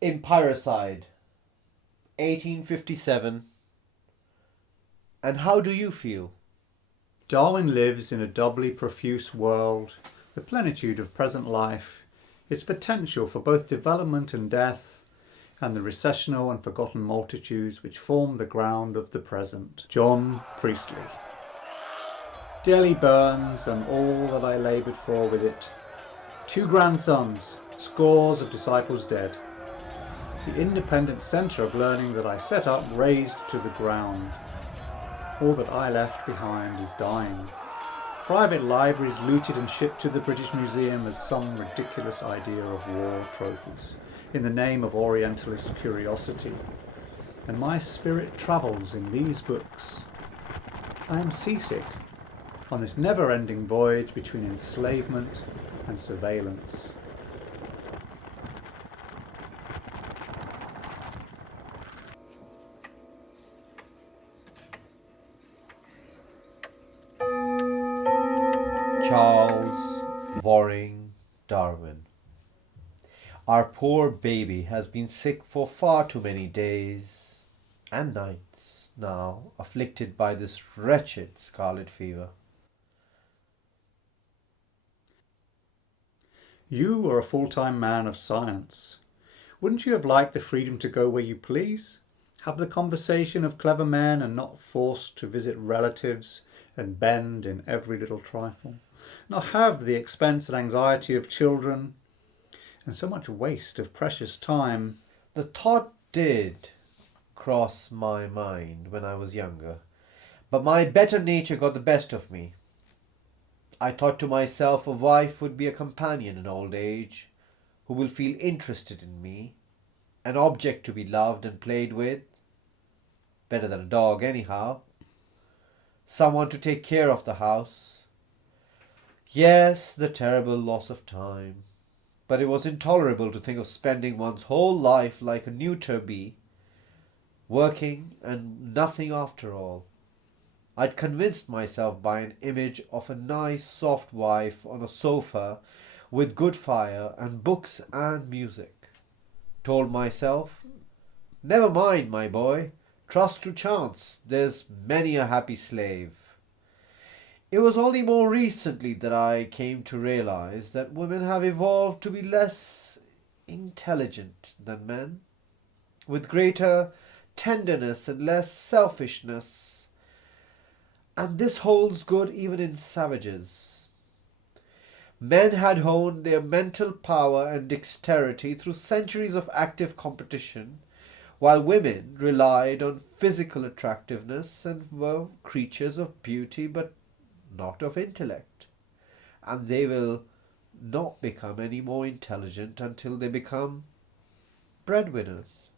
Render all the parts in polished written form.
Empiricide, 1857. And how do you feel? Darwin lives in a doubly profuse world, the plenitude of present life, its potential for both development and death, and the recessional and forgotten multitudes which form the ground of the present. John Priestley. Delhi burns, and all that I laboured for with it. 2 grandsons, scores of disciples dead. The independent centre of learning that I set up razed to the ground. All that I left behind is dying. Private libraries looted and shipped to the British Museum as some ridiculous idea of war trophies, in the name of Orientalist curiosity. And my spirit travels in these books. I am seasick on this never-ending voyage between enslavement and surveillance. Charles Waring Darwin. Our poor baby has been sick for far too many days and nights now, afflicted by this wretched scarlet fever. You are a full-time man of science. Wouldn't you have liked the freedom to go where you please? Have the conversation of clever men and not forced to visit relatives and bend in every little trifle? Not have the expense and anxiety of children and so much waste of precious time? The thought did cross my mind when I was younger, but my better nature got the best of me. I thought to myself a wife would be a companion in old age, who will feel interested in me, an object to be loved and played with, better than a dog anyhow, someone to take care of the house. Yes, the terrible loss of time, but it was intolerable to think of spending one's whole life like a neuter bee, working and nothing after all. I'd convinced myself by an image of a nice soft wife on a sofa with good fire and books and music. Told myself, never mind, my boy, trust to chance, there's many a happy slave. It was only more recently that I came to realize that women have evolved to be less intelligent than men, with greater tenderness and less selfishness. And this holds good even in savages. Men had honed their mental power and dexterity through centuries of active competition, while women relied on physical attractiveness and were creatures of beauty but not of intellect. And they will not become any more intelligent until they become breadwinners.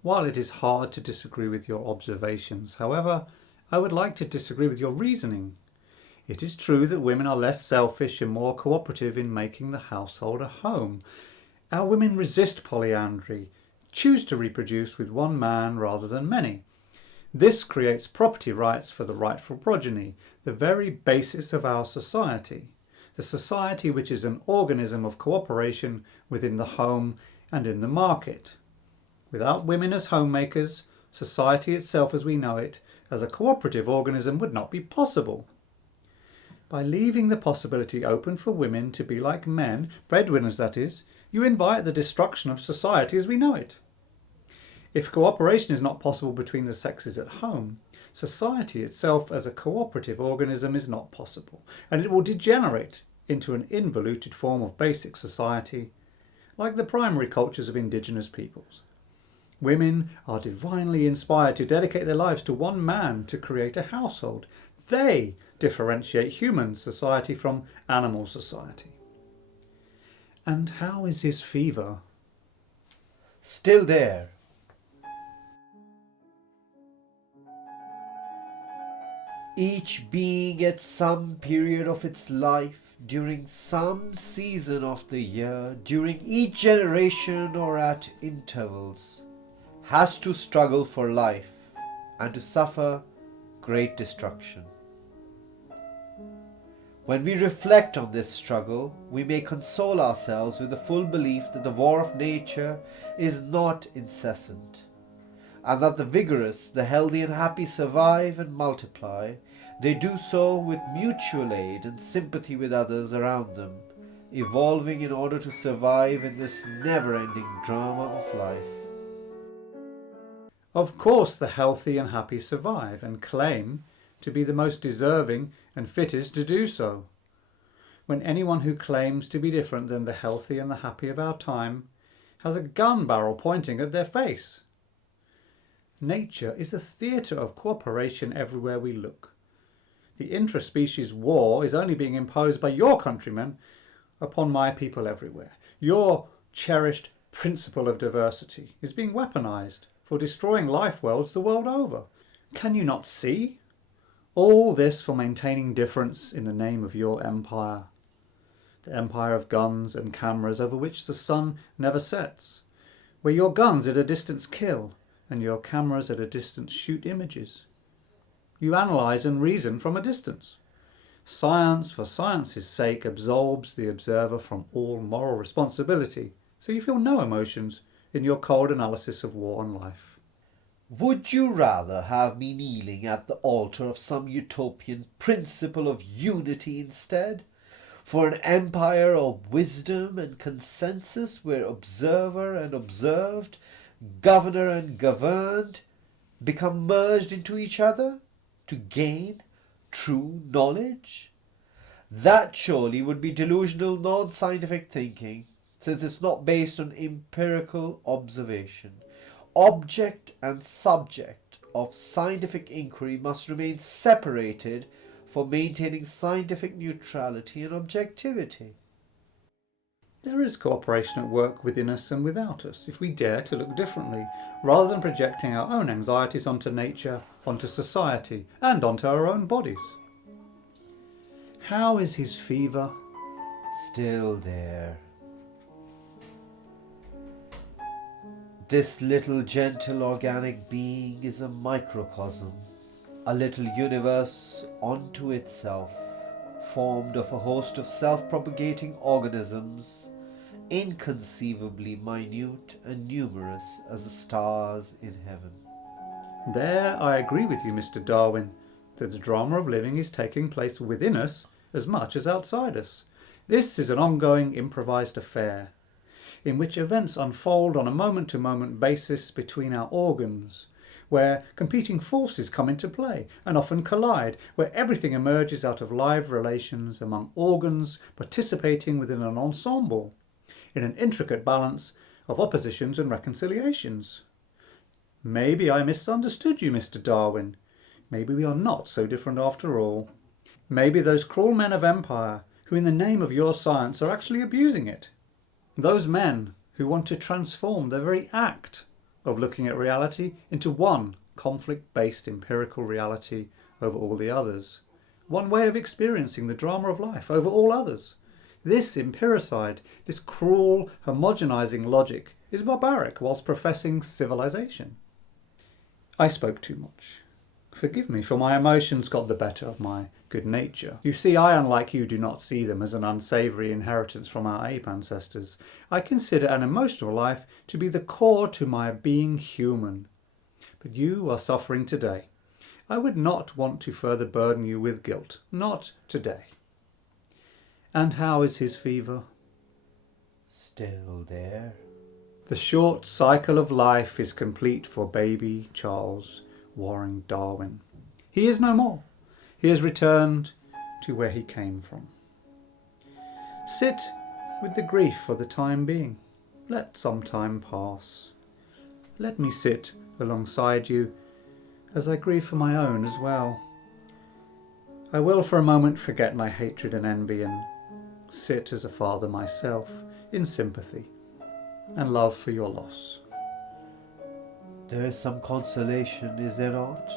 While it is hard to disagree with your observations, however, I would like to disagree with your reasoning. It is true that women are less selfish and more cooperative in making the household a home. Our women resist polyandry, choose to reproduce with one man rather than many. This creates property rights for the rightful progeny, the very basis of our society. The society which is an organism of cooperation within the home and in the market. Without women as homemakers, society itself as we know it, as a cooperative organism, would not be possible. By leaving the possibility open for women to be like men, breadwinners that is, you invite the destruction of society as we know it. If cooperation is not possible between the sexes at home, society itself as a cooperative organism is not possible, and it will degenerate into an involuted form of basic society, like the primary cultures of indigenous peoples. Women are divinely inspired to dedicate their lives to one man to create a household. They differentiate human society from animal society. And how is his fever? Still there. Each being at some period of its life, during some season of the year, during each generation or at intervals, has to struggle for life and to suffer great destruction. When we reflect on this struggle, we may console ourselves with the full belief that the war of nature is not incessant, and that the vigorous, the healthy and happy survive and multiply. They do so with mutual aid and sympathy with others around them, evolving in order to survive in this never-ending drama of life. Of course the healthy and happy survive and claim to be the most deserving and fittest to do so. When anyone who claims to be different than the healthy and the happy of our time has a gun barrel pointing at their face. Nature is a theatre of cooperation everywhere we look. The intra-species war is only being imposed by your countrymen upon my people everywhere. Your cherished principle of diversity is being weaponised for destroying life worlds the world over. Can you not see? All this for maintaining difference in the name of your empire. The empire of guns and cameras over which the sun never sets, where your guns at a distance kill and your cameras at a distance shoot images. You analyse and reason from a distance. Science, for science's sake, absolves the observer from all moral responsibility, so you feel no emotions in your cold analysis of war and life. Would you rather have me kneeling at the altar of some utopian principle of unity instead? For an empire of wisdom and consensus where observer and observed, governor and governed become merged into each other to gain true knowledge? That surely would be delusional non-scientific thinking, since it's not based on empirical observation. Object and subject of scientific inquiry must remain separated for maintaining scientific neutrality and objectivity. There is cooperation at work within us and without us, if we dare to look differently, rather than projecting our own anxieties onto nature, onto society, and onto our own bodies. How is his fever? Still there. This little gentle organic being is a microcosm, a little universe unto itself, formed of a host of self-propagating organisms, inconceivably minute and numerous as the stars in heaven. There I agree with you, Mr. Darwin, that the drama of living is taking place within us as much as outside us. This is an ongoing improvised affair, in which events unfold on a moment-to-moment basis between our organs, where competing forces come into play and often collide, where everything emerges out of live relations among organs participating within an ensemble, in an intricate balance of oppositions and reconciliations. Maybe I misunderstood you, Mr. Darwin. Maybe we are not so different after all. Maybe those cruel men of empire, who in the name of your science are actually abusing it, those men who want to transform the very act of looking at reality into one conflict-based empirical reality over all the others, one way of experiencing the drama of life over all others. This empiricide, this cruel, homogenizing logic is barbaric whilst professing civilization. I spoke too much. Forgive me, for my emotions got the better of my good nature. You see, I, unlike you, do not see them as an unsavoury inheritance from our ape ancestors. I consider an emotional life to be the core to my being human. But you are suffering today. I would not want to further burden you with guilt. Not today. And how is his fever? Still there. The short cycle of life is complete for baby Charles Waring Darwin. He is no more. He has returned to where he came from. Sit with the grief for the time being. Let some time pass. Let me sit alongside you as I grieve for my own as well. I will for a moment forget my hatred and envy and sit as a father myself in sympathy and love for your loss. There is some consolation, is there not?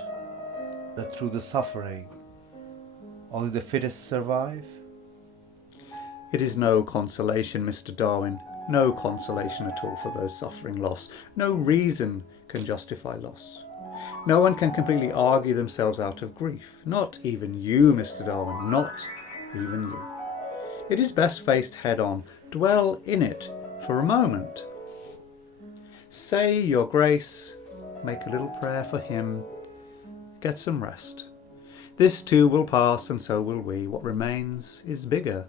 That through the suffering, only the fittest survive? It is no consolation, Mr. Darwin, no consolation at all for those suffering loss. No reason can justify loss. No one can completely argue themselves out of grief. Not even you, Mr. Darwin, not even you. It is best faced head on. Dwell in it for a moment. Say your grace, make a little prayer for him, get some rest. This too will pass, and so will we. What remains is bigger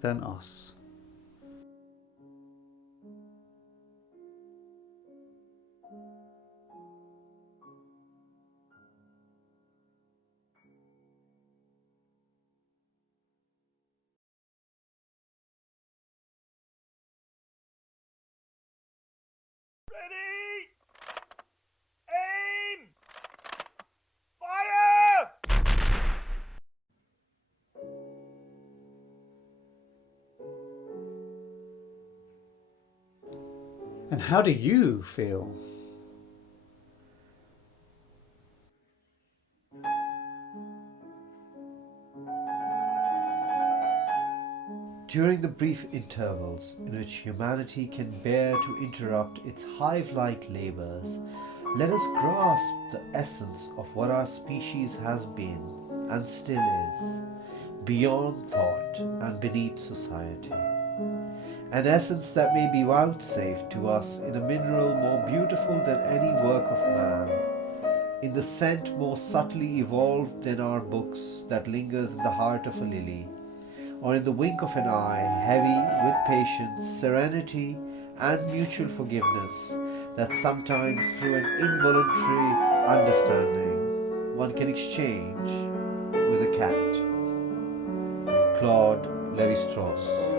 than us. Ready! Aim! Fire! And how do you feel? During the brief intervals in which humanity can bear to interrupt its hive-like labours, let us grasp the essence of what our species has been and still is, beyond thought and beneath society. An essence that may be vouchsafed to us in a mineral more beautiful than any work of man, in the scent more subtly evolved than our books that lingers in the heart of a lily, or in the wink of an eye, heavy with patience, serenity, and mutual forgiveness, that sometimes through an involuntary understanding one can exchange with a cat. Claude Lévi-Strauss.